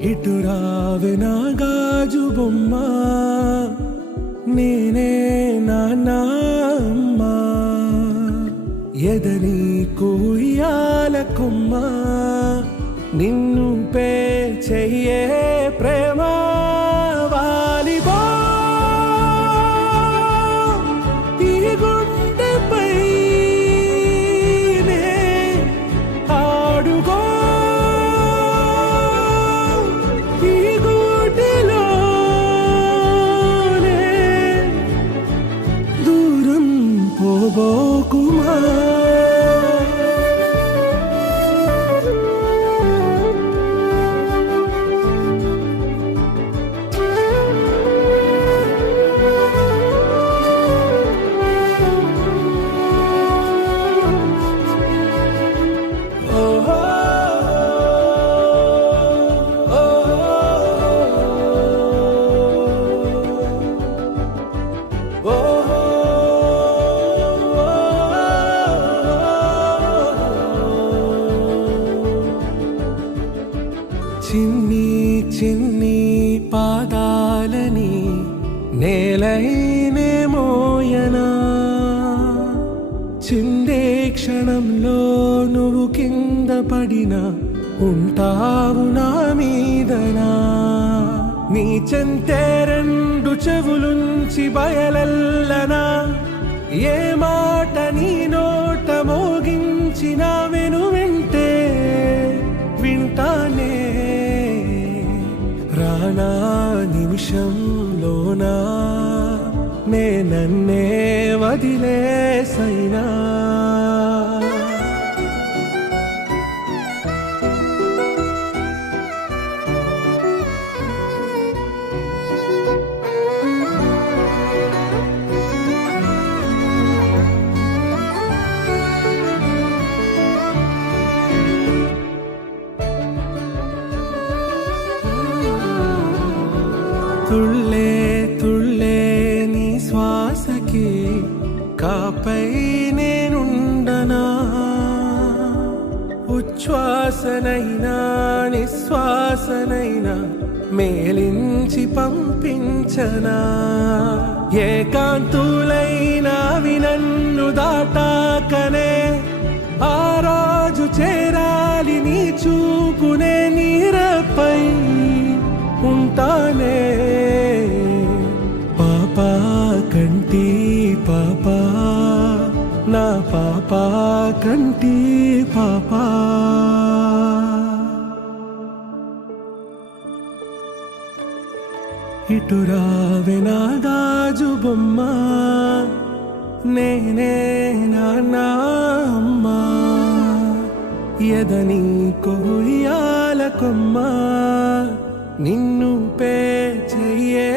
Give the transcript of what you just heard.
ఇటు రావే నా గాజు బొమ్మ, నేనే నాన్న అమ్మ. ఎదని కుయ్యాల కొమ్మ, నిన్ను పే చెయ్యే ప్రేమ. వాలిబా ఈ గుండెపై నే ఆడుగో, ఈ గూటిలోనే దూరం పోబోకుమా. చిన్ని చిన్ని పాదాలని నేలైనే మోయనా, చిందే క్షణంలో నువ్వు కింద పడినా ఉంటావు నా మీదనా. నీ చెంతే రెండు చెవులుంచి బయలెల్లనా, ఏ మాట నీ నోట మోగించిన వెను వింటే వింటానే. రానా నిమిషంలోనా నే నన్నే వదిలేసైనా. తుళ్ళే తుళ్ళే నీ శ్వాసకి కాపై నేనుండనా, ఉచ్ఛ్వాసనైనా నిశ్వాసనైనా మేలించి పంపించనా. ఏకాంతులైనవి నన్ను దాటాకనే ఆ రోజు చేరాలి నీ చూపునే నీరపై ఉంటానే. పాపా కంటి పాపా, నా పాపా కంటి పాపా. ఇటు రావే నా గాజు బొమ్మ, నేనే నాన్న అమ్మ. ఎదని కొయ్యాల కొమ్మ, నిన్ను పే చెయ్యే